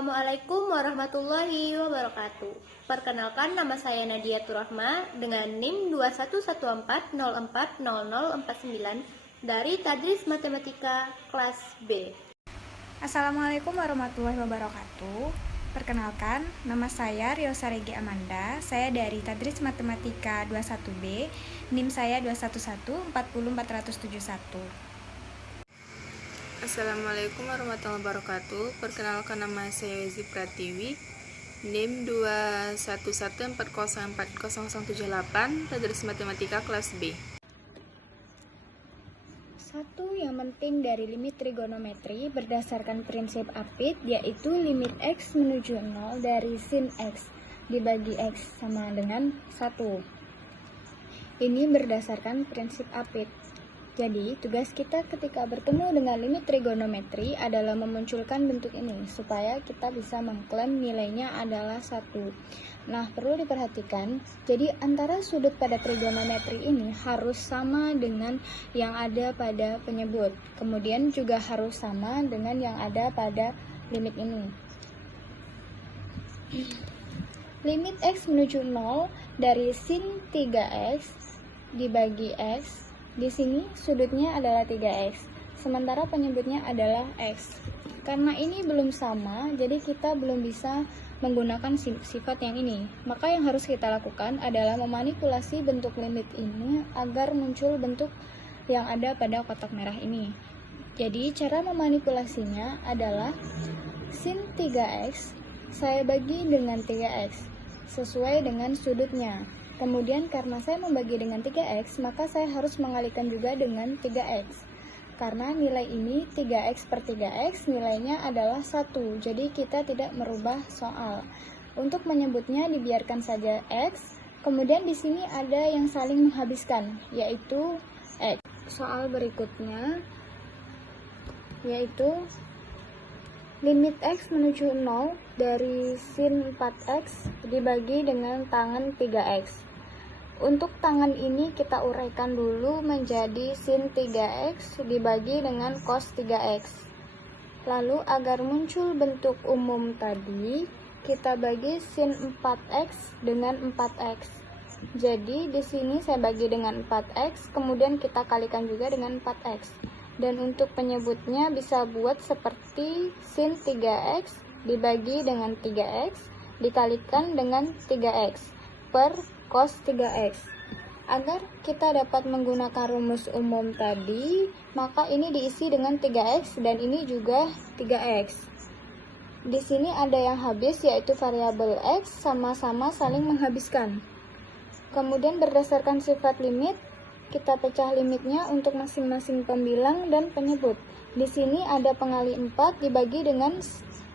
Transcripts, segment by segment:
Assalamualaikum warahmatullahi wabarakatuh. Perkenalkan, nama saya Nadia Turahma dengan NIM 2114040049 dari Tadris Matematika kelas B. Assalamualaikum warahmatullahi wabarakatuh. Perkenalkan, nama saya Riosa Regi Amanda. Saya dari Tadris Matematika 21B. NIM saya 211-40471. Assalamualaikum warahmatullahi wabarakatuh. Perkenalkan, nama saya Wezi Pratiwi, NIM 211404078, Tadris Matematika kelas B. Satu yang penting dari limit trigonometri berdasarkan prinsip Apit, yaitu limit X menuju 0 dari sin X dibagi X sama dengan 1. Ini berdasarkan prinsip Apit. Jadi, tugas kita ketika bertemu dengan limit trigonometri adalah memunculkan bentuk ini, supaya kita bisa mengklaim nilainya adalah 1. Nah, perlu diperhatikan, jadi antara sudut pada trigonometri ini harus sama dengan yang ada pada penyebut. Kemudian juga harus sama dengan yang ada pada limit ini. Limit X menuju 0 dari sin 3X dibagi X. Di sini sudutnya adalah 3X, sementara penyebutnya adalah X. Karena ini belum sama, jadi kita belum bisa menggunakan sifat yang ini. Maka yang harus kita lakukan adalah memanipulasi bentuk limit ini agar muncul bentuk yang ada pada kotak merah ini. Jadi cara memanipulasinya adalah sin 3X saya bagi dengan 3X sesuai dengan sudutnya. Kemudian karena saya membagi dengan 3X, maka saya harus mengalihkan juga dengan 3X. Karena nilai ini 3X per 3X nilainya adalah 1, jadi kita tidak merubah soal. Untuk menyebutnya dibiarkan saja X, kemudian di sini ada yang saling menghabiskan, yaitu X. Soal berikutnya, yaitu limit X menuju 0 dari sin 4X dibagi dengan tangen 3X. Untuk tangan ini kita uraikan dulu menjadi sin 3X dibagi dengan cos 3X. Lalu agar muncul bentuk umum tadi, kita bagi sin 4X dengan 4X. Jadi di sini saya bagi dengan 4X, kemudian kita kalikan juga dengan 4X. Dan untuk penyebutnya bisa buat seperti sin 3X dibagi dengan 3X dikalikan dengan 3X per cos 3X. Agar kita dapat menggunakan rumus umum tadi, maka ini diisi dengan 3X dan ini juga 3X. Di sini ada yang habis, yaitu variabel X sama-sama saling menghabiskan. Kemudian berdasarkan sifat limit, kita pecah limitnya untuk masing-masing pembilang dan penyebut. Di sini ada pengali 4 dibagi dengan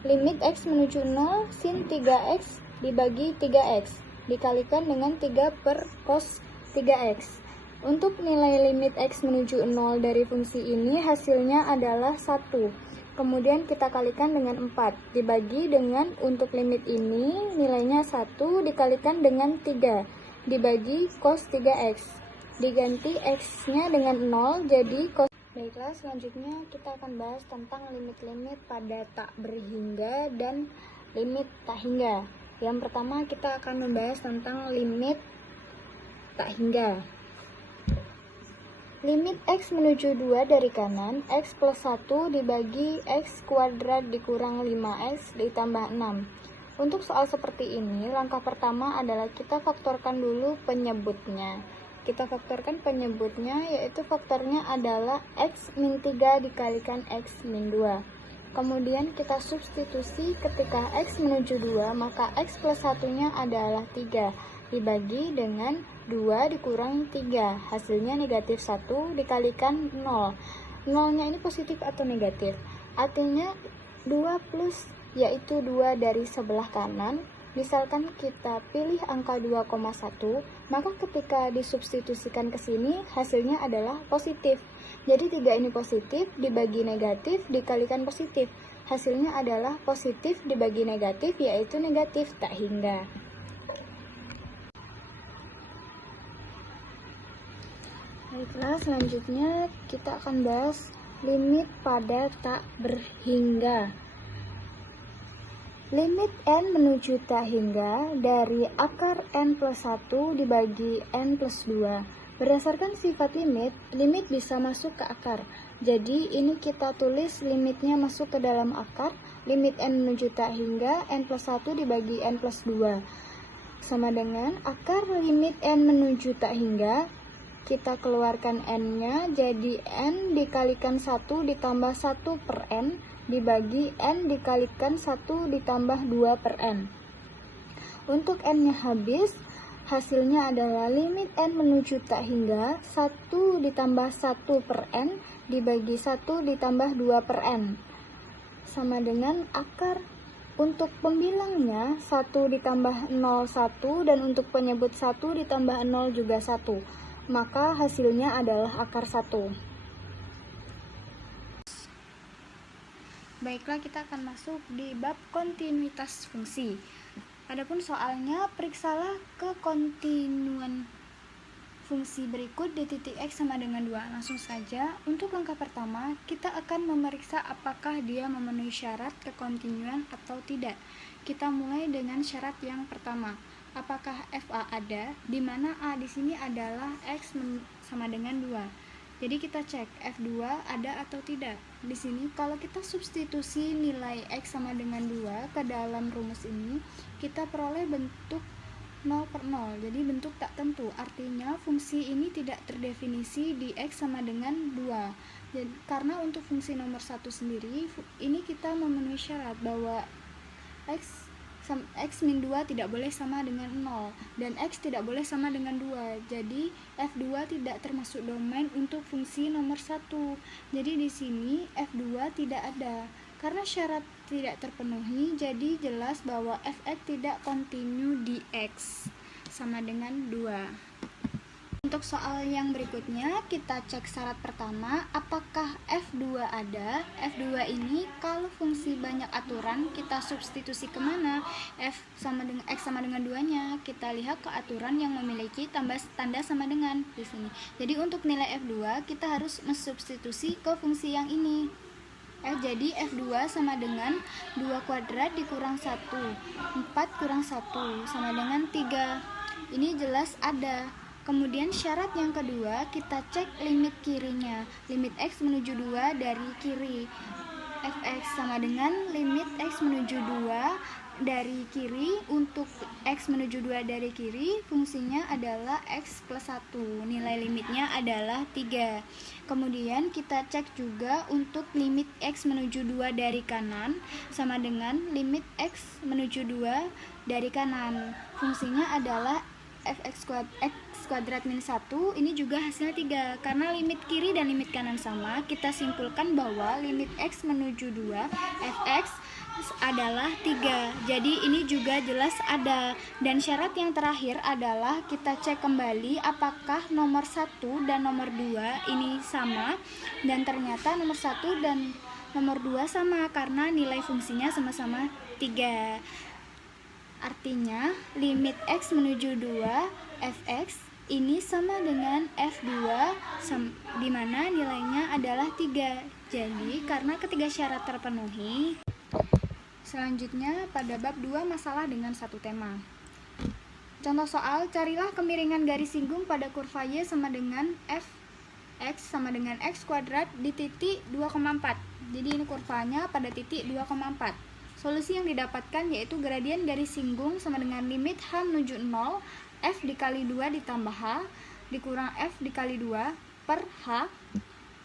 limit X menuju 0 sin 3X dibagi 3X dikalikan dengan 3 per cos 3X. Untuk nilai limit X menuju 0 dari fungsi ini hasilnya adalah 1. Kemudian kita kalikan dengan 4 dibagi dengan untuk limit ini nilainya 1 dikalikan dengan 3 dibagi cos 3X. Diganti X-nya dengan 0 jadi cos. Baiklah, selanjutnya kita akan bahas tentang limit-limit pada tak berhingga dan limit tak hingga. Yang pertama kita akan membahas tentang limit tak hingga. Limit X menuju 2 dari kanan, X plus 1 dibagi X kuadrat dikurang 5X ditambah 6. Untuk soal seperti ini, langkah pertama adalah kita faktorkan dulu penyebutnya. Kita faktorkan penyebutnya, yaitu faktornya adalah X min 3 dikalikan X min 2. Kemudian kita substitusi ketika X menuju 2, maka X plus 1-nya adalah 3, dibagi dengan 2 dikurangi 3, hasilnya negatif 1 dikalikan 0. 0-nya ini positif atau negatif? Artinya 2 plus, yaitu 2 dari sebelah kanan. Misalkan kita pilih angka 2,1, maka ketika disubstitusikan ke sini, hasilnya adalah positif. Jadi 3 ini positif, dibagi negatif, dikalikan positif. Hasilnya adalah positif dibagi negatif, yaitu negatif tak hingga. Baiklah, selanjutnya kita akan bahas limit pada tak berhingga. Limit n menuju tak hingga dari akar n plus 1 dibagi n plus 2. Berdasarkan sifat limit bisa masuk ke akar. Jadi ini kita tulis limitnya masuk ke dalam akar. Limit n menuju tak hingga n plus 1 dibagi n plus 2. Sama dengan akar limit n menuju tak hingga. Kita keluarkan n-nya jadi n dikalikan 1 ditambah 1 per n dibagi n dikalikan 1 ditambah 2 per n. Untuk n-nya habis, hasilnya adalah limit n menuju tak hingga 1 ditambah 1 per n dibagi 1 ditambah 2 per n. Sama dengan akar. Untuk pembilangnya 1 ditambah 0 1 dan untuk penyebut 1 ditambah 0 juga 1. Maka hasilnya adalah akar 1. Baiklah, kita akan masuk di bab kontinuitas fungsi. Adapun soalnya, periksalah kekontinuan fungsi berikut di titik X sama dengan 2. Langsung saja, untuk langkah pertama, kita akan memeriksa apakah dia memenuhi syarat kekontinuan atau tidak. Kita mulai dengan syarat yang pertama. Apakah FA ada, di mana A di sini adalah X sama dengan 2. Jadi kita cek F2 ada atau tidak. Di sini kalau kita substitusi nilai X sama dengan 2 ke dalam rumus ini, kita peroleh bentuk 0 per 0. Jadi bentuk tak tentu. Artinya fungsi ini tidak terdefinisi di X sama dengan 2. Jadi, karena untuk fungsi nomor 1 sendiri, ini kita memenuhi syarat bahwa X min 2 tidak boleh sama dengan 0 dan X tidak boleh sama dengan 2. Jadi F2 tidak termasuk domain untuk fungsi nomor 1. Jadi di sini F2 tidak ada. Karena syarat tidak terpenuhi, jadi jelas bahwa Fx tidak kontinu di X sama dengan 2. Untuk soal yang berikutnya, kita cek syarat pertama, apakah F2 ada? F2 ini kalau fungsi banyak aturan, kita substitusi kemana? X sama dengan 2-nya, kita lihat ke aturan yang memiliki tanda sama dengan di sini. Jadi untuk nilai F2, kita harus mensubstitusi ke fungsi yang ini. Jadi F2 sama dengan 2 kuadrat dikurang 1, 4 kurang 1 sama dengan 3. Ini jelas ada. Kemudian syarat yang kedua, kita cek limit kirinya. Limit X menuju 2 dari kiri. Fx sama dengan limit X menuju 2 dari kiri. Untuk X menuju 2 dari kiri, fungsinya adalah X plus 1. Nilai limitnya adalah 3. Kemudian kita cek juga untuk limit X menuju 2 dari kanan, sama dengan limit X menuju 2 dari kanan. Fungsinya adalah X kuadrat min 1, ini juga hasilnya 3. Karena limit kiri dan limit kanan sama, kita simpulkan bahwa limit X menuju 2, Fx adalah 3. Jadi ini juga jelas ada. Dan syarat yang terakhir adalah kita cek kembali apakah nomor 1 dan nomor 2 ini sama. Dan ternyata nomor 1 dan nomor 2 sama karena nilai fungsinya sama-sama 3. Artinya limit X menuju 2 Fx ini sama dengan F2 di mana nilainya adalah 3. Jadi karena ketiga syarat terpenuhi, selanjutnya pada bab 2 masalah dengan satu tema. Contoh soal, carilah kemiringan garis singgung pada kurva Y sama dengan Fx sama dengan X kuadrat di titik 2,4. Jadi ini kurvanya pada titik 2,4. Solusi yang didapatkan yaitu gradien garis singgung sama dengan limit H menuju 0, F dikali 2 ditambah H dikurang F dikali 2 per H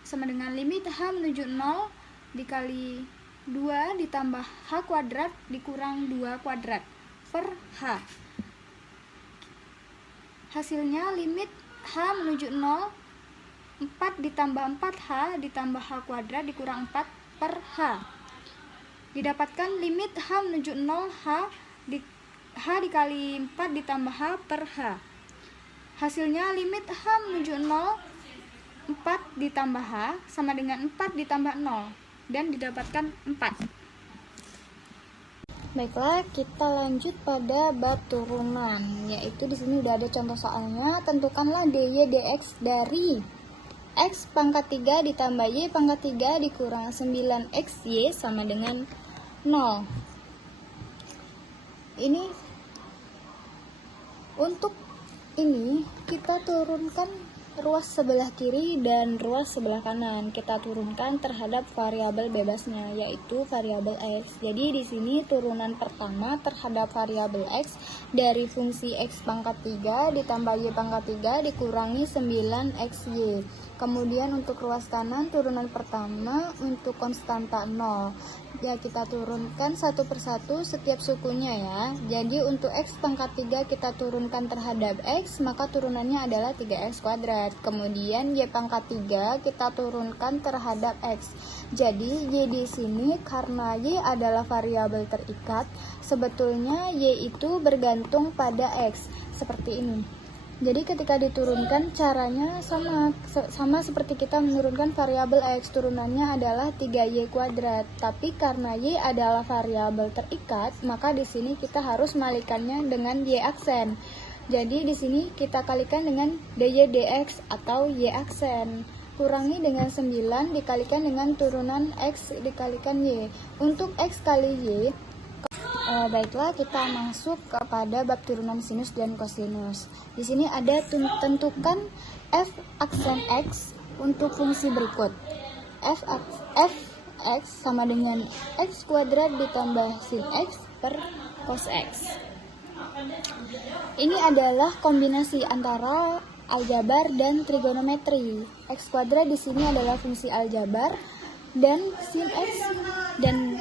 sama dengan limit H menuju 0 dikali 2 ditambah H kuadrat dikurang 2 kuadrat per H. Hasilnya limit H menuju 0, 4 ditambah 4H ditambah H kuadrat dikurang 4 per H. Didapatkan limit H menuju 0, H dikali 4 ditambah H per H. Hasilnya limit H menuju 0, 4 ditambah H sama dengan 4 ditambah 0. Dan didapatkan 4. Baiklah, kita lanjut pada bab turunan. Yaitu di sini udah ada contoh soalnya. Tentukanlah dy dx dari X pangkat 3 ditambah Y pangkat 3 dikurang 9XY sama dengan 0. Ini untuk ini kita turunkan ruas sebelah kiri dan ruas sebelah kanan. Kita turunkan terhadap variabel bebasnya, yaitu variabel x. Jadi di sini turunan pertama terhadap variabel x dari fungsi x pangkat 3 ditambah y pangkat 3 dikurangi 9xy. Kemudian untuk ruas kanan turunan pertama untuk konstanta 0. Ya, kita turunkan satu persatu setiap sukunya ya. Jadi untuk x pangkat 3 kita turunkan terhadap x, maka turunannya adalah 3x kuadrat. Kemudian y pangkat 3 kita turunkan terhadap x. Jadi y di sini karena y adalah variabel terikat, sebetulnya y itu bergantung pada x. Seperti ini. Jadi ketika diturunkan caranya sama seperti kita menurunkan variabel x, turunannya adalah 3y kuadrat. Tapi karena y adalah variabel terikat, maka di sini kita harus malikannya dengan y aksen. Jadi di sini kita kalikan dengan dy dx atau y aksen. Kurangi dengan 9 dikalikan dengan turunan x dikalikan y. Untuk x kali y, baiklah, kita masuk kepada bab turunan sinus dan kosinus. Di sini ada tentukan f aksen x untuk fungsi berikut. f x sama dengan x kuadrat ditambah sin x per cos x. Ini adalah kombinasi antara aljabar dan trigonometri. X kuadrat di sini adalah fungsi aljabar dan sin x dan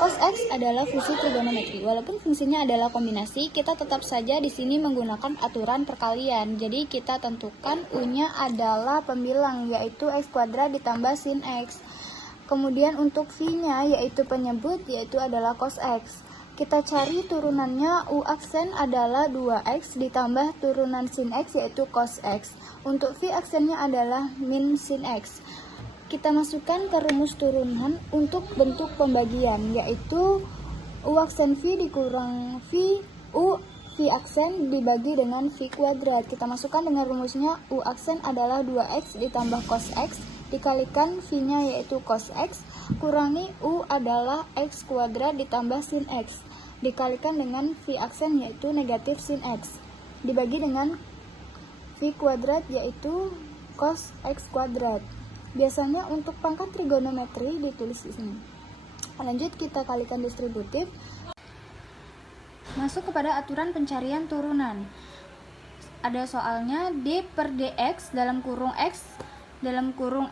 cos x adalah fungsi trigonometri. Walaupun fungsinya adalah kombinasi, kita tetap saja di sini menggunakan aturan perkalian. Jadi kita tentukan u-nya adalah pembilang, yaitu x kuadrat ditambah sin x. Kemudian untuk v-nya yaitu penyebut, yaitu adalah cos x. Kita cari turunannya, u aksen adalah 2x ditambah turunan sin x yaitu cos x. Untuk v aksennya adalah min sin x. Kita masukkan ke rumus turunan untuk bentuk pembagian, yaitu u aksen v dikurang u v aksen dibagi dengan v kuadrat. Kita masukkan dengan rumusnya, u aksen adalah 2x ditambah cos x dikalikan v-nya yaitu cos x kurangi u adalah x kuadrat ditambah sin x dikalikan dengan v aksen yaitu negatif sin x dibagi dengan v kuadrat yaitu cos x kuadrat. Biasanya untuk pangkat trigonometri ditulis di sini. Lanjut kita kalikan distributif. Masuk kepada aturan pencarian turunan. Ada soalnya d per dx dalam kurung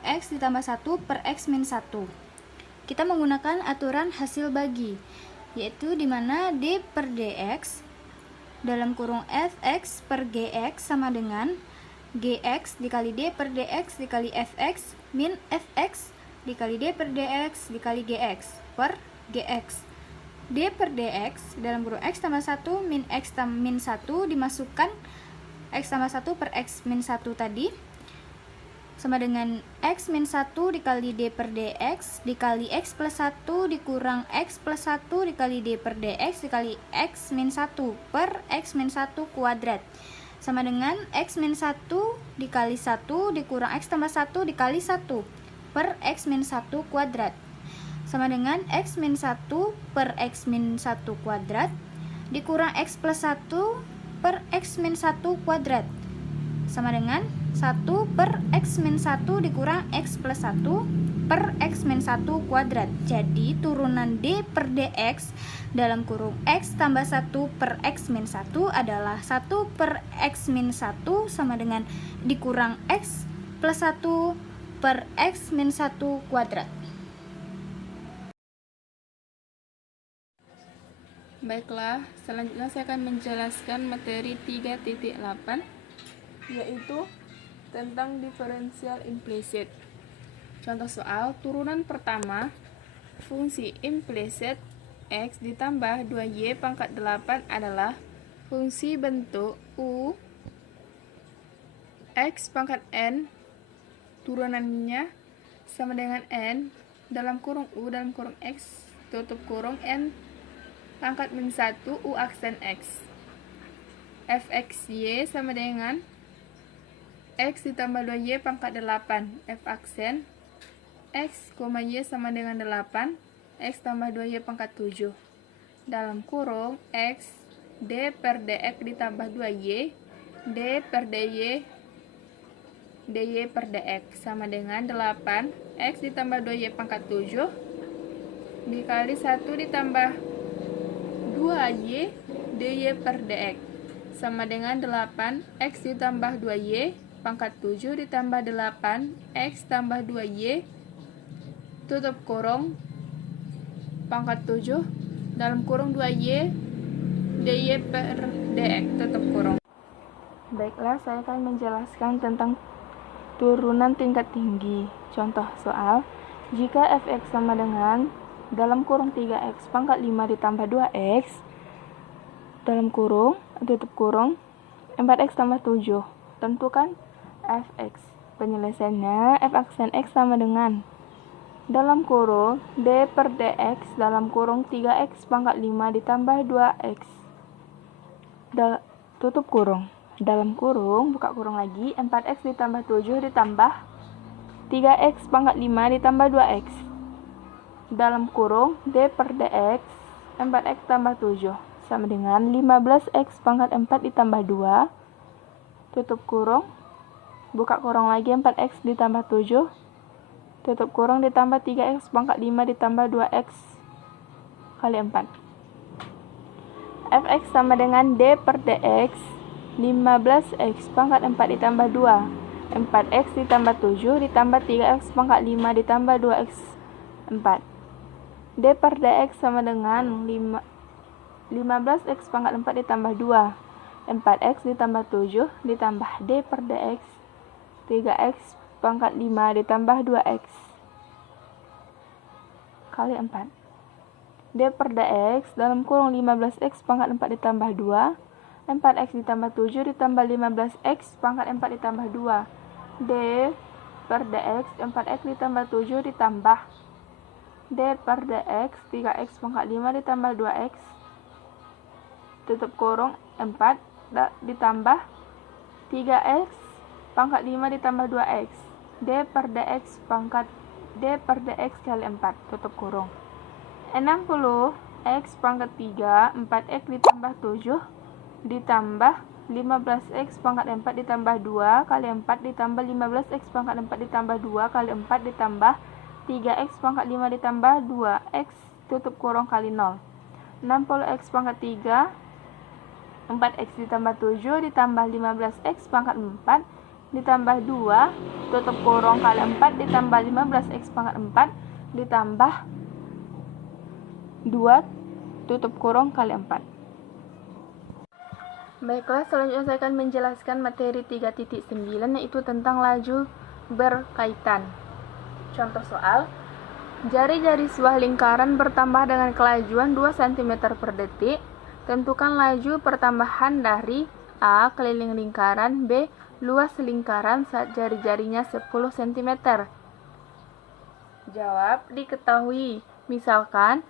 x ditambah 1 per x min 1. Kita menggunakan aturan hasil bagi, yaitu dimana d per dx dalam kurung fx per gx sama dengan gx dikali d per dx dikali fx min fx dikali d per dx dikali gx per gx. D per dx dalam kurung x tambah 1 min x min 1 dimasukkan x tambah 1 per x min 1 tadi sama dengan x min 1 dikali d per dx dikali x plus 1 dikurang x plus 1 dikali d per dx dikali x min 1 per x min 1 kuadrat sama dengan x min 1 dikali 1 dikurang x tambah 1 dikali 1 per x min 1 kuadrat sama dengan x min 1 per x min 1 kuadrat dikurang x plus 1 per x min 1 kuadrat sama dengan 1 per x min 1 dikurang x plus 1 per x min 1 kuadrat. Jadi turunan d per dx dalam kurung x tambah 1 per x min 1 adalah 1 per x min 1 sama dengan dikurang x plus 1 per x min 1 kuadrat. Baiklah, selanjutnya saya akan menjelaskan materi 3.8 yaitu tentang diferensial implisit. Contoh soal, turunan pertama fungsi implisit x ditambah 2y pangkat 8 adalah fungsi bentuk u x pangkat n turunannya sama dengan n dalam kurung u dalam kurung x tutup kurung n pangkat min 1 u aksen x. fxy sama dengan x ditambah 2y pangkat 8 f aksen x, y sama dengan 8 x tambah 2y pangkat 7 dalam kurung x D per dx ditambah 2y, D per dy, dy per dx sama dengan 8 x ditambah 2y pangkat 7 dikali 1 ditambah 2y dy per dx sama dengan 8 x ditambah 2y pangkat 7 ditambah 8 x tambah 2y tutup kurung pangkat 7 dalam kurung 2y dy per dx tutup kurung. Baiklah, saya akan menjelaskan tentang turunan tingkat tinggi. Contoh soal, jika fx sama dengan dalam kurung 3x pangkat 5 ditambah 2x dalam kurung, tutup kurung, 4x tambah 7. Tentukan fx. Penyelesaiannya, f aksen x sama dengan dalam kurung d per dx dalam kurung 3x pangkat 5 ditambah 2x tutup kurung. Dalam kurung, buka kurung lagi, 4x ditambah 7 ditambah 3x pangkat 5 ditambah 2x. Dalam kurung, d per dx, 4x tambah 7, sama dengan 15x pangkat 4 ditambah 2, tutup kurung, buka kurung lagi, 4x ditambah 7, tutup kurung, ditambah 3x pangkat 5 ditambah 2x kali 4. Fx sama dengan d per dx, 15x pangkat 4 ditambah 2, 4x ditambah 7 ditambah 3x pangkat 5 ditambah 2x 4. D per dx sama dengan 15x pangkat 4 ditambah 2, 4x ditambah 7 ditambah d per dx, 3x pangkat 5 ditambah 2x kali 4. D per dx dalam kurung 15x pangkat 4 ditambah 2, 4x ditambah 7 ditambah 15x pangkat 4 ditambah 2. D per dx 4x ditambah 7 ditambah D per dx 3x pangkat 5 ditambah 2x tutup kurung 4 ditambah 3x pangkat 5 ditambah 2x D per dx pangkat D per dx kali 4 tutup kurung 60 x pangkat 3 4x ditambah 7 ditambah 15x pangkat 4 ditambah 2 kali 4 ditambah 15x pangkat 4 ditambah 2 kali 4 ditambah 3x pangkat 5 ditambah 2x tutup kurung kali 0. 60x pangkat 3 4x ditambah 7 ditambah 15x pangkat 4 ditambah 2 tutup kurung kali 4 ditambah 15x pangkat 4 ditambah 2 tutup kurung kali 4. Baiklah, selanjutnya saya akan menjelaskan materi 3.9 yaitu tentang laju berkaitan. Contoh soal, jari-jari sebuah lingkaran bertambah dengan kelajuan 2 cm per detik. Tentukan laju pertambahan dari A. Keliling lingkaran, B. Luas lingkaran saat jari-jarinya 10 cm. Jawab, diketahui. Misalkan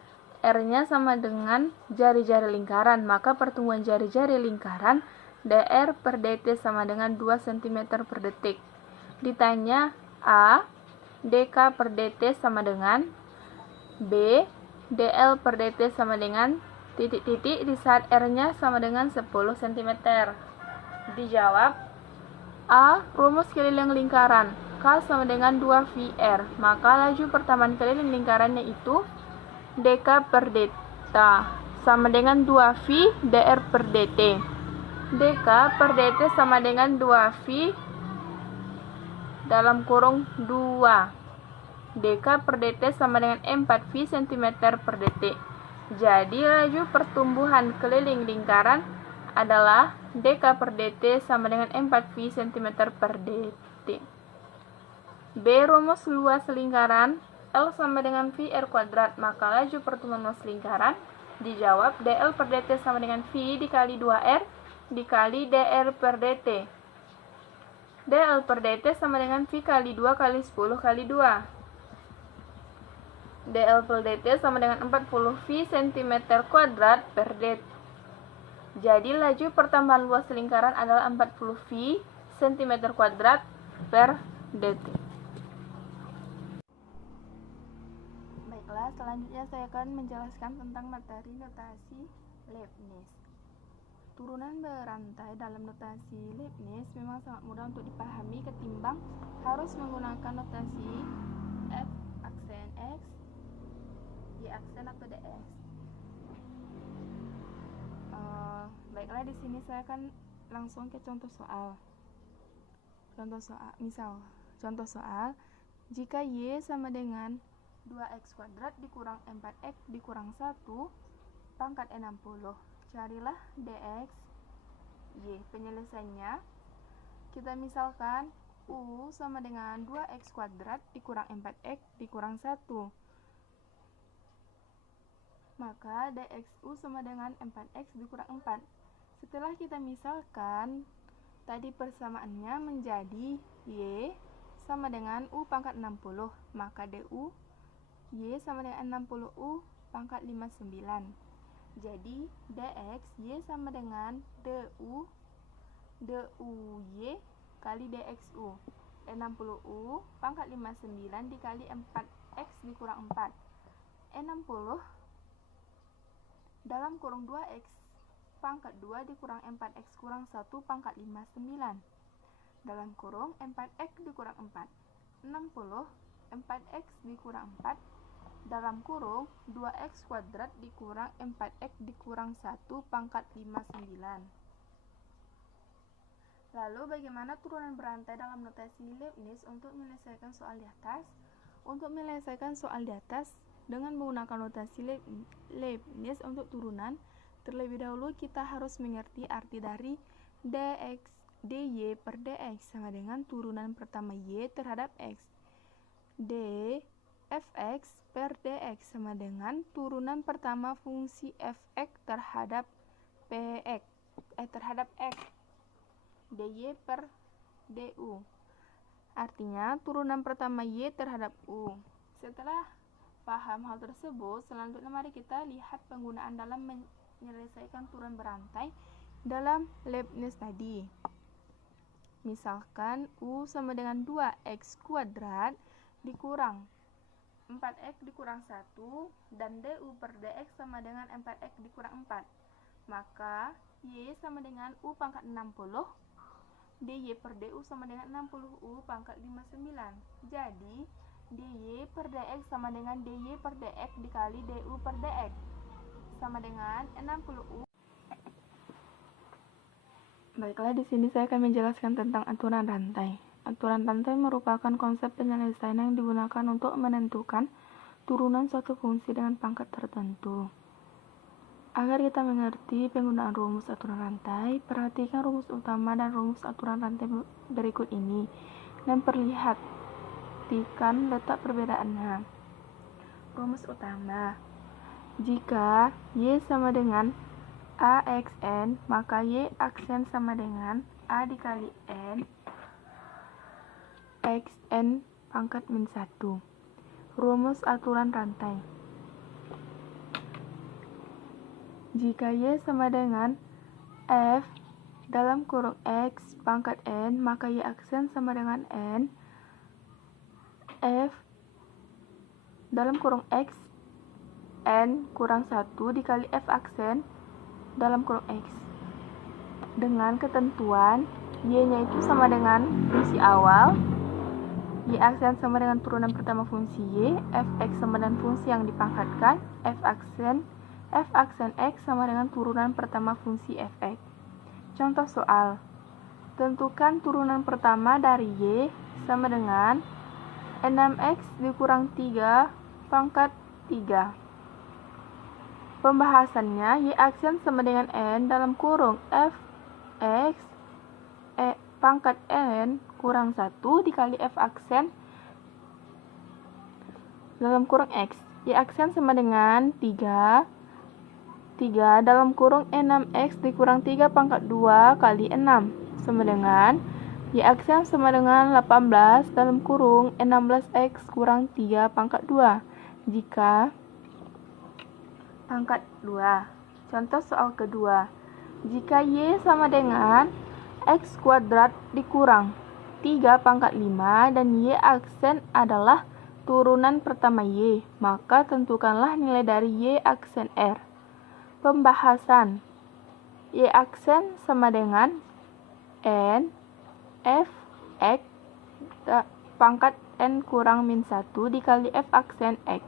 R-nya sama dengan jari-jari lingkaran, maka pertumbuhan jari-jari lingkaran dr per dt sama dengan 2 cm per detik. Ditanya A, dk per dt sama dengan B, dl per dt sama dengan titik-titik di saat R-nya sama dengan 10 cm. Dijawab A, rumus keliling lingkaran K sama dengan 2VR, maka laju pertambahan keliling lingkarannya itu dk per deta sama dengan 2v dr per dt. Dk per dt sama dengan 2v dalam kurung 2. Dk per dt sama dengan 4v cm per detik. Jadi laju pertumbuhan keliling lingkaran adalah dk per dt sama dengan 4v cm per detik. B, rumus luas lingkaran L sama dengan VR kuadrat, maka laju pertumbuhan luas lingkaran. Dijawab, dl per dt sama dengan V dikali 2R dikali dr per dt. dl per dt sama dengan V kali 2 kali 10 kali 2. dl per dt sama dengan 40V cm kuadrat per dt. Jadi laju pertambahan luas lingkaran adalah 40V cm kuadrat per dt. Baiklah, selanjutnya saya akan menjelaskan tentang materi notasi Leibniz. turunan berantai dalam notasi Leibniz memang sangat mudah untuk dipahami ketimbang harus menggunakan notasi F aksen X, Y aksen atau DX. Baiklah, di sini saya akan langsung ke contoh soal. Contoh soal, jika Y sama dengan 2x kuadrat dikurang 4x dikurang 1 pangkat 60. Carilah dx y. Penyelesaiannya, kita misalkan U sama dengan 2x kuadrat dikurang 4x dikurang 1. Maka dxu sama dengan 4x dikurang 4. Setelah kita misalkan, tadi persamaannya menjadi y sama dengan u pangkat 60. Maka du y sama dengan 60u pangkat 59. Jadi dx y sama dengan du y kali dxu. 60u pangkat 59 dikali 4x dikurang 4. 60 dalam kurung 2x pangkat 2 dikurang 4x kurang 1 pangkat 59. Dalam kurung 4x dikurang 4. 60 4x dikurang 4 dalam kurung 2x kuadrat dikurang 4x dikurang 1 pangkat 59. Lalu bagaimana turunan berantai dalam notasi Leibniz untuk menyelesaikan soal di atas? Untuk menyelesaikan soal di atas dengan menggunakan notasi Leibniz untuk turunan, terlebih dahulu kita harus mengerti arti dari dx dy per dx sama dengan turunan pertama y terhadap x. D fx per dx sama dengan turunan pertama fungsi fx terhadap terhadap x. dy per du. Artinya turunan pertama y terhadap u. Setelah paham hal tersebut, selanjutnya mari kita lihat penggunaan dalam menyelesaikan turunan berantai dalam Leibniz tadi. Misalkan u sama dengan 2x kuadrat dikurang 4x dikurang 1 dan du per dx sama dengan 4x dikurang 4. Maka y sama dengan u pangkat 60, dy per du sama dengan 60u pangkat 59. Jadi dy per dx sama dengan dy per dx dikali du per dx sama dengan 60u. Baiklah, di sini saya akan menjelaskan tentang aturan rantai. Aturan rantai merupakan konsep penyelesaian yang digunakan untuk menentukan turunan suatu fungsi dengan pangkat tertentu. Agar kita mengerti penggunaan rumus aturan rantai, perhatikan rumus utama dan rumus aturan rantai berikut ini dan perhatikan letak perbedaannya. Rumus utama: jika y sama dengan axn, maka y aksen sama dengan a dikali n xn pangkat min 1. Rumus aturan rantai: jika y sama dengan f dalam kurung x pangkat n, maka y aksen sama dengan n f dalam kurung x n kurang 1 dikali f aksen dalam kurung x. Dengan ketentuan y-nya itu sama dengan fungsi awal, y aksen sama dengan turunan pertama fungsi y, fx sama dengan fungsi yang dipangkatkan, f aksen x sama dengan turunan pertama fungsi fx. Contoh soal: tentukan turunan pertama dari y sama dengan 6x dikurang 3 pangkat 3. Pembahasannya, y aksen sama dengan n dalam kurung fx pangkat n kurang 1 dikali f aksen dalam kurung x. Y aksen sama dengan 3 dalam kurung 6x dikurang 3 pangkat 2 kali 6 sama dengan y aksen sama dengan 18 dalam kurung 16x kurang 3 pangkat 2 jika pangkat 2. Contoh soal kedua: jika y sama dengan x kuadrat dikurang 3 pangkat 5 dan y aksen adalah turunan pertama y, maka tentukanlah nilai dari y aksen r. Pembahasan: Y aksen sama dengan N F X pangkat N kurang min 1 dikali F aksen X.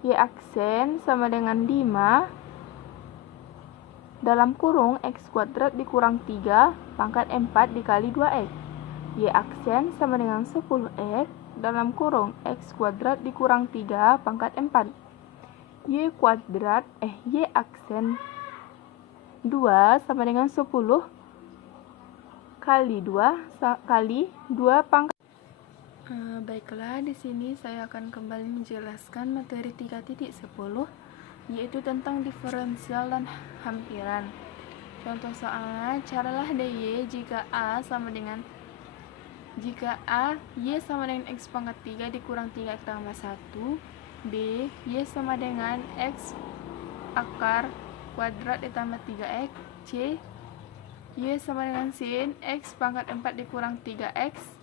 Y aksen sama dengan 5 dalam kurung X kuadrat dikurang 3 pangkat 4 dikali 2X. Y aksen sama dengan 10X dalam kurung X kuadrat dikurang 3 pangkat 4. Y aksen 2 sama dengan 10 kali 2 kali 2 pangkat. Baiklah, di sini saya akan kembali menjelaskan materi 3.10, yaitu tentang diferensial dan hampiran. Contoh soalnya, caralah DY jika Y sama dengan X pangkat 3 dikurang 3X tambah 1, B, Y sama dengan X akar kuadrat ditambah 3X, C, Y sama dengan sin X pangkat 4 dikurang 3X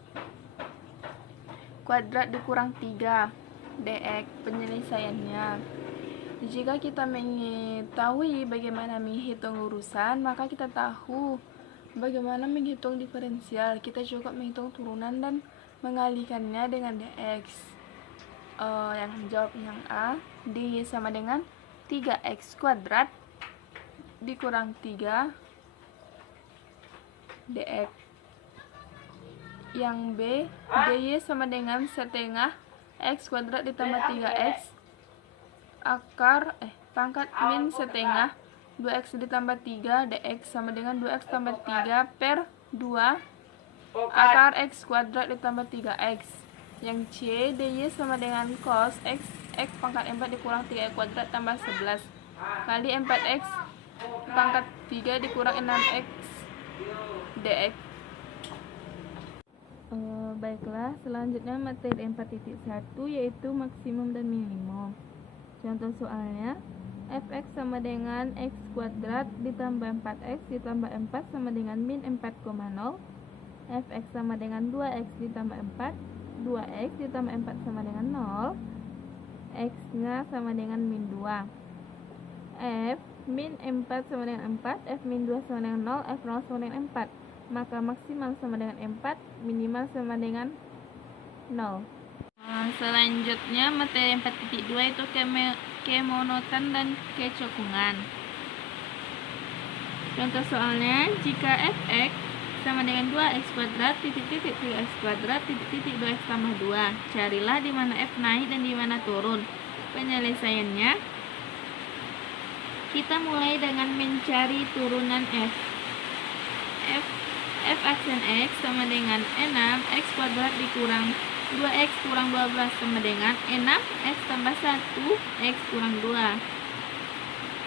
kuadrat dikurang 3 dx. Penyelesaiannya, jika kita mengetahui bagaimana menghitung urusan, maka kita tahu bagaimana menghitung diferensial. Kita cukup menghitung turunan dan mengalihkannya dengan dx. Yang jawab yang A, dy sama dengan 3x kuadrat dikurang 3 dx. Yang B, dy sama dengan setengah x kuadrat ditambah 3x akar pangkat min setengah 2x ditambah 3 dx sama dengan 2x tambah 3 per 2 akar x kuadrat ditambah 3x. Yang C, dy sama dengan cos x pangkat 4 dikurang 3x kuadrat tambah 11 kali 4x pangkat 3 dikurang 6x dx. Baiklah, selanjutnya materi 4.1 yaitu maksimum dan minimum. Contoh soalnya, fx sama dengan x kuadrat ditambah 4x ditambah 4 sama dengan min 4,0. Fx sama dengan 2x ditambah 4, 2x ditambah 4 sama dengan 0, x-nya sama dengan min 2. F min 4 sama dengan 4, f min 2 sama dengan 0, f 0 sama dengan 4. Maka maksimal sama dengan 4, minimal sama dengan 0. Selanjutnya materi 4.2 itu kemonotan dan kecokungan. Contoh soalnya, jika fx sama dengan 2x kuadrat titik-titik 3x kuadrat titik-titik 2x tambah 2, carilah di mana f naik dan di mana turun. Penyelesaiannya, kita mulai dengan mencari turunan f aksen x sama dengan 6x kuadrat dikurang 2x kurang 12 sama dengan 6x tambah 1 x kurang 2.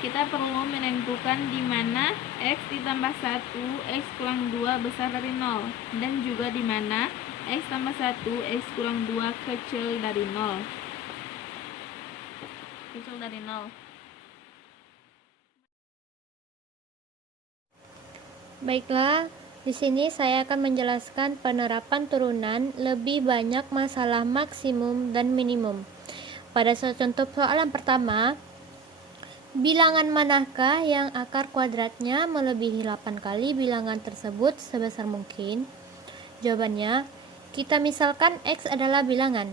Kita perlu menentukan di mana x ditambah 1 x kurang 2 besar dari 0 dan juga di mana x tambah 1 x kurang 2 kecil dari 0. Baiklah, di sini saya akan menjelaskan penerapan turunan, lebih banyak masalah maksimum dan minimum. Pada contoh soalan pertama, bilangan manakah yang akar kuadratnya melebihi 8 kali bilangan tersebut sebesar mungkin? Jawabannya, kita misalkan x adalah bilangan.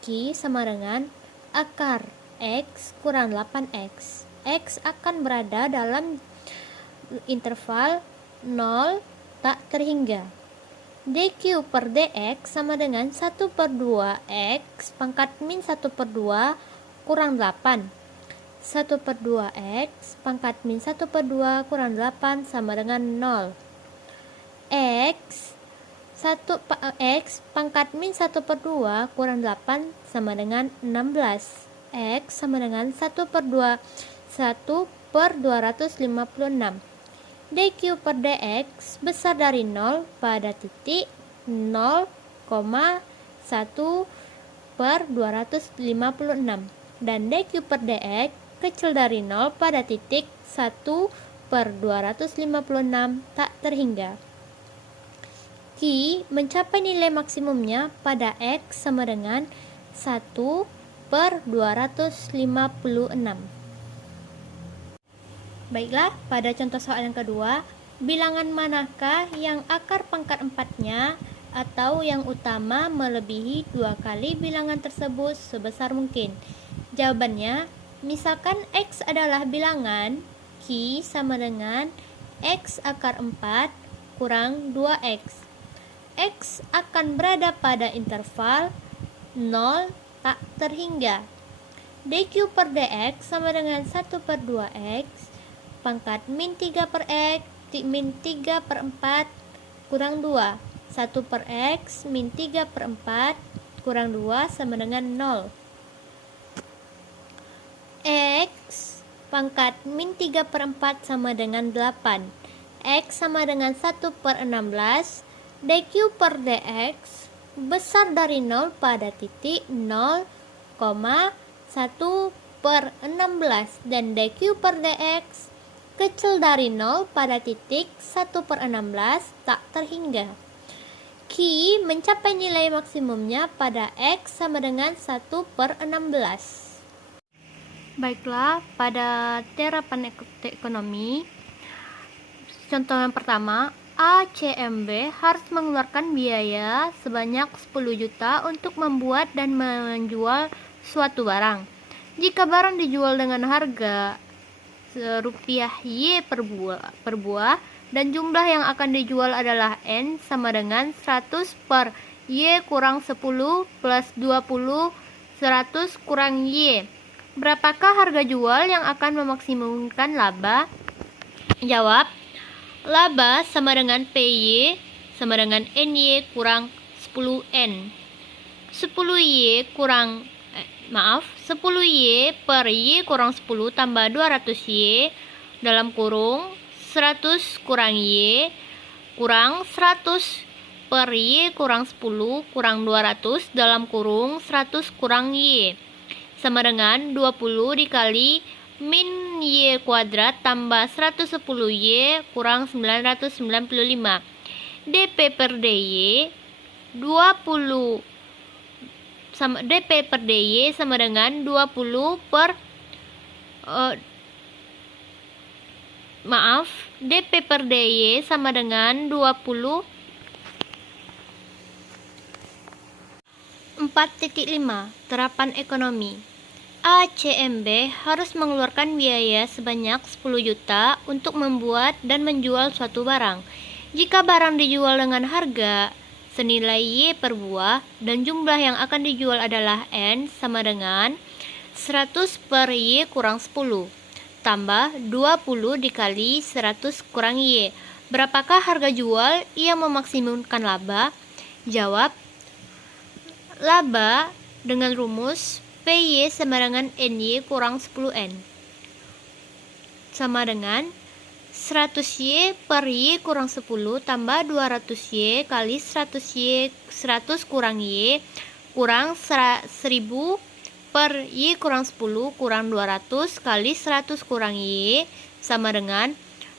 Q sama dengan akar x kurang 8x. X akan berada dalam interval 0 tak terhingga. dq per dx sama dengan 1/2 x pangkat min 1/2 kurang 8. 1/2 x pangkat min 1/2 kurang 8 sama dengan 0. X pangkat min 1/2 kurang 8 sama dengan 16. X sama dengan 1/256. dq per dx besar dari 0 pada titik 0,1/256 dan dq per dx kecil dari 0 pada titik 1/256 tak terhingga. Q mencapai nilai maksimumnya pada x sama dengan 1/256. Baiklah, pada contoh soal yang kedua, bilangan manakah yang akar pangkat 4-nya atau yang utama melebihi 2 kali bilangan tersebut sebesar mungkin? Jawabannya, misalkan X adalah bilangan, Q sama dengan X akar 4 kurang 2X. X akan berada pada interval 0 tak terhingga. dq per dx sama dengan 1 per 2x pangkat min 3 per x min 3 per 4 kurang 2. 1 per x min 3 per 4 kurang 2 sama dengan 0. X pangkat min 3 per 4 sama dengan 8. X sama dengan 1 per 16. dq per dx besar dari 0 pada titik 0,1 per 16 dan dq per dx kecil dari 0 pada titik 1 per 16 tak terhingga. Q mencapai nilai maksimumnya pada X sama dengan 1 per 16. Baiklah, pada terapan ekonomi, contoh yang pertama, ACMB harus mengeluarkan biaya sebanyak 10 juta untuk membuat dan menjual suatu barang. Jika barang dijual dengan harga rupiah Y per buah dan jumlah yang akan dijual adalah N sama dengan 100 per Y kurang 10 plus 20 100 kurang Y. Berapakah harga jual yang akan memaksimumkan laba? Jawab, laba sama dengan PY sama dengan NY kurang 10N. 10Y per Y kurang 10 tambah 200Y dalam kurung 100 kurang Y kurang 100 per Y kurang 10 kurang 200 dalam kurung 100 kurang Y sama dengan 20 dikali min Y kuadrat tambah 110Y kurang 995. DP per DY 20 sama DP per DY sama dengan 20 per DP per DY sama dengan 20 4.5 Terapan ekonomi. ACMB harus mengeluarkan biaya sebanyak 10 juta untuk membuat dan menjual suatu barang. Jika barang dijual dengan harga senilai Y per buah dan jumlah yang akan dijual adalah N sama dengan 100 per Y kurang 10 tambah 20 dikali 100 kurang Y. Berapakah harga jual yang memaksimumkan laba? Jawab, laba dengan rumus PY sama dengan NY kurang 10N sama dengan 100Y per Y kurang 10 tambah 200Y kali 100Y 100 kurang Y kurang 1000 per Y kurang 10 kurang 200 kali 100 kurang Y sama dengan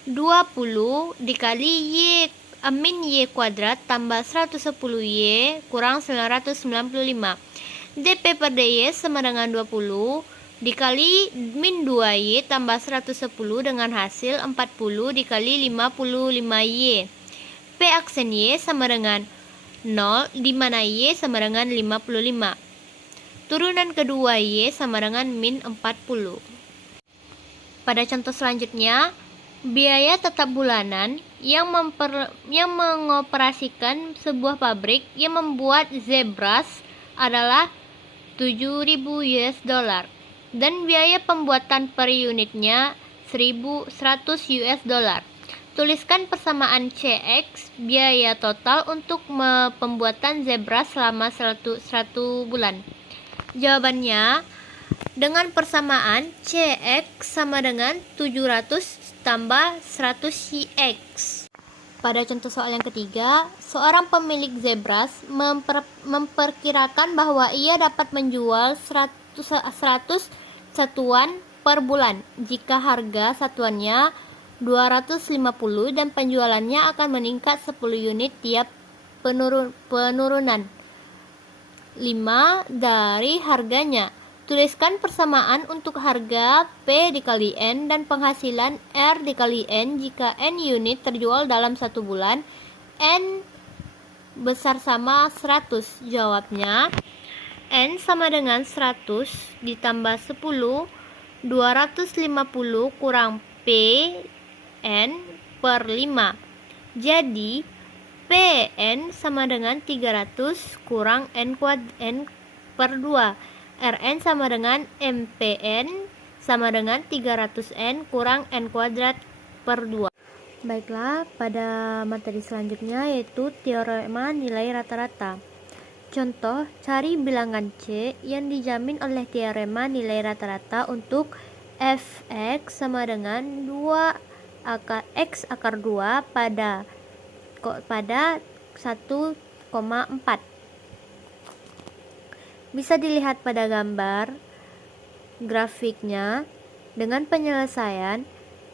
20 dikali Y min Y kuadrat tambah 110Y kurang 995. DP per DY sama dengan 20 dikali min 2Y tambah 110 dengan hasil 40 dikali 55Y. P aksen Y sama dengan 0 di mana Y sama dengan 55. Turunan kedua Y sama dengan min 40. Pada contoh selanjutnya, biaya tetap bulanan yang mengoperasikan sebuah pabrik yang membuat zebras adalah 7.000 US dollar dan biaya pembuatan per unitnya 1.100 US dollar. Tuliskan persamaan CX biaya total untuk pembuatan zebras selama 1 bulan. Jawabannya, dengan persamaan CX sama dengan 700 tambah 100 CX. Pada contoh soal yang ketiga, seorang pemilik zebras memperkirakan bahwa ia dapat menjual 100 satuan per bulan jika harga satuannya 250 dan penjualannya akan meningkat 10 unit tiap penurunan 5 dari harganya. Tuliskan persamaan untuk harga P dikali N dan penghasilan R dikali N jika N unit terjual dalam 1 bulan. N besar sama 100. Jawabnya, N sama dengan 100 ditambah 10, 250 kurang P N per 5. Jadi, PN sama dengan 300 kurang N per 2. Rn sama dengan MPN sama dengan 300N kurang N kuadrat per 2. Baiklah, pada materi selanjutnya yaitu teorema nilai rata-rata. Contoh, cari bilangan C yang dijamin oleh teorema nilai rata-rata untuk fx sama dengan 2 x akar 2 pada 1,4. Bisa dilihat pada gambar grafiknya. Dengan penyelesaian,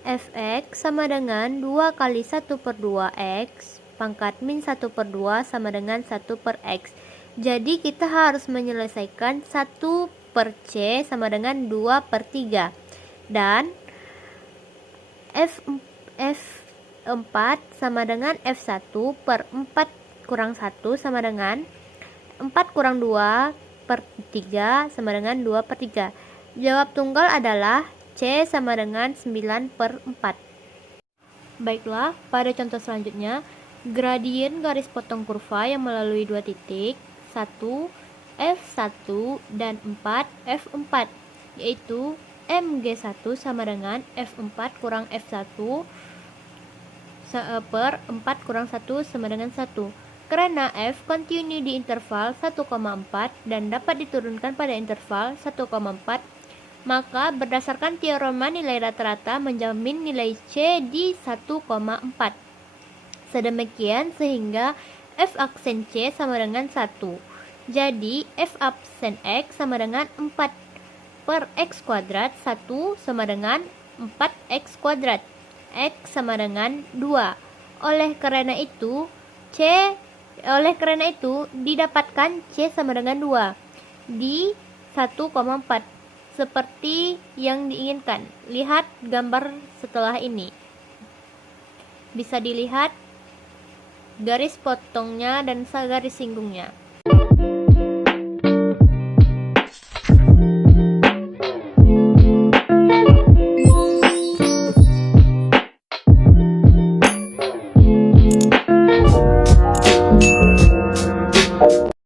fx sama dengan 2 kali 1 per 2x pangkat min 1 per 2 sama dengan 1 per x. Jadi kita harus menyelesaikan 1 per c sama dengan 2 per 3. Dan f4 sama dengan f1 per 4 kurang 1 sama dengan 4 kurang 2 per 3 sama dengan 2 per 3. Jawab tunggal adalah C sama dengan 9 per 4. Baiklah, pada contoh selanjutnya, gradien garis potong kurva yang melalui 2 titik, 1, F1 dan 4, F4, yaitu MG1 sama dengan F4 kurang F1 per 4 kurang 1 sama dengan 1. Karena F kontinu di interval 1,4 dan dapat diturunkan pada interval 1,4, maka berdasarkan teorema nilai rata-rata menjamin nilai C di 1,4. Sedemikian sehingga F aksen C sama dengan 1. Jadi F aksen X sama dengan 4 per X kuadrat, 1 sama dengan 4X kuadrat. X sama dengan 2. Oleh karena itu didapatkan C sama dengan 2 di 1,4 seperti yang diinginkan. Lihat gambar setelah ini. Bisa dilihat garis potongnya dan garis singgungnya.